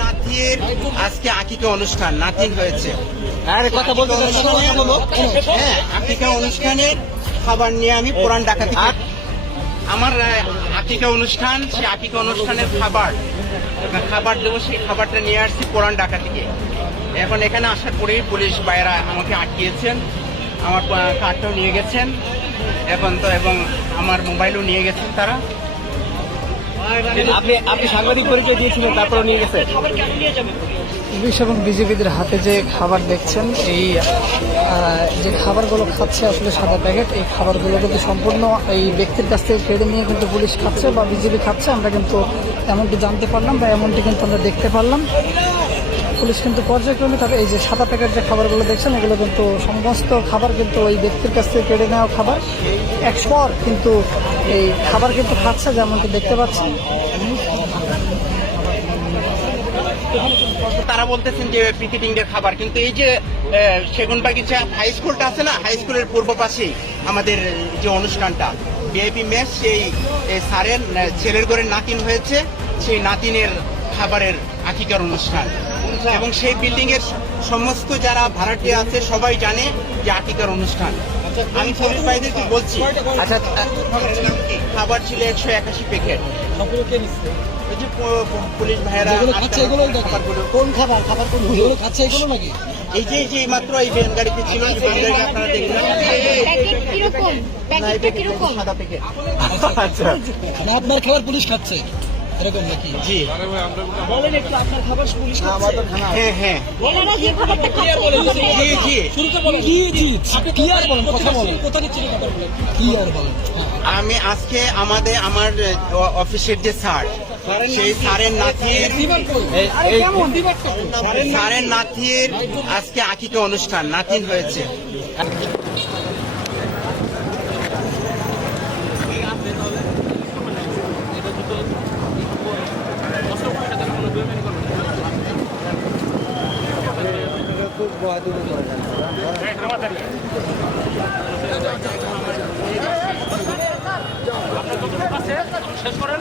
নাতির আজকে আকিকা অনুষ্ঠান হয়েছে আরে কথা বলতে। হ্যাঁ আকিকা অনুষ্ঠানের খাবার নিয়ে আমি পুরান ডাকাতি আমার আকিকা অনুষ্ঠান সেই আকিকা অনুষ্ঠানের খাবার খাবার দেবো সেই খাবারটা নিয়ে আসছি পুরান ডাকা থেকে এখন এখানে আসার পরেই পুলিশ বাইরা আমাকে আটকিয়েছেন। আমার কার্ডটাও নিয়ে গেছেন। এখন তো এবং আমার মোবাইলও নিয়ে গেছেন তারা। আপনি আপনি সাংবাদিক পরিচয় দিয়েছিলেন তারপরে নিয়ে গেছে পুলিশ এবং বিজেপিদের হাতে যে খাবার দেখছেন এই যে খাবারগুলো খাচ্ছে আসলে সাদা প্যাকেট এই খাবারগুলো কিন্তু সম্পূর্ণ এই ব্যক্তির কাছ থেকে কেড়ে নিয়ে কিন্তু পুলিশ খাচ্ছে বা বিজেপি খাচ্ছে। আমরা কিন্তু এমনটি জানতে পারলাম বা এমনটি কিন্তু আমরা দেখতে পারলাম। পুলিশ কিন্তু পর্যায়ক্রমে তাদের এই যে সাদা প্যাকেট যে খাবারগুলো দেখছেন, এগুলো কিন্তু সমস্ত খাবার কিন্তু ওই ব্যক্তির কাছ থেকে কেড়ে নেওয়া খাবার। এক একশোর কিন্তু এই খাবার কিন্তু খাচ্ছে যেমনটি দেখতে পাচ্ছেন। তারা বলতেছেন যে পিকেটিং এর খাবার, কিন্তু এই যে সেগুন বাগিচা হাই স্কুলটা আছে না হাই স্কুলের পূর্ব পাশেই আমাদের যে অনুষ্ঠানটা বিআইপি মেস সেই স্যারের ছেলের ঘরে নাতিন হয়েছে, সেই নাতিনের খাবারের আকিকার অনুষ্ঠান। এবং সেই বিল্ডিং এর সমস্ত যারা ভাড়াটিয়া আছে সবাই জানে যে আটিকার অনুষ্ঠান। আমি পুলিশ ভাইদেরকে বলছি? আচ্ছা খাবারের নাম কি? খাবার ছিল একশো একাশি প্যাকেট যে পুলিশ ভাইয়েরা কোন খাবার? খাবার কোন খাচ্ছে এগুলো নাকি? এই যে এই যে মাত্র এই ভ্যান গাড়িতে ছিল দেখলেন। আচ্ছা। আপনার খাবার পুলিশ খাচ্ছে। এরকম নাকি? জি। বলেন একটু আপনার খাবার পুলিশ হ্যাঁ হ্যাঁ এনারা যে খাবারটা খাচ্ছে। জি জি শুরুতে বলেন। কি জি কি আর বলেন কথা বলেন। কোথা নিচ্ছে কি আর বলেন? হ্যাঁ। আমি আজকে আমাদের আমার অফিসের যে স্যার সেই স্যারের নাতির স্যারের নাতির আজকে আকিকা অনুষ্ঠান নাতিন হয়েছে। শেষ করেন।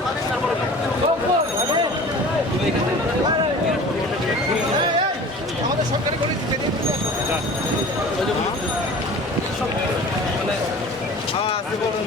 আমাদের সরকারি করে দিতে হ্যাঁ আছে বড়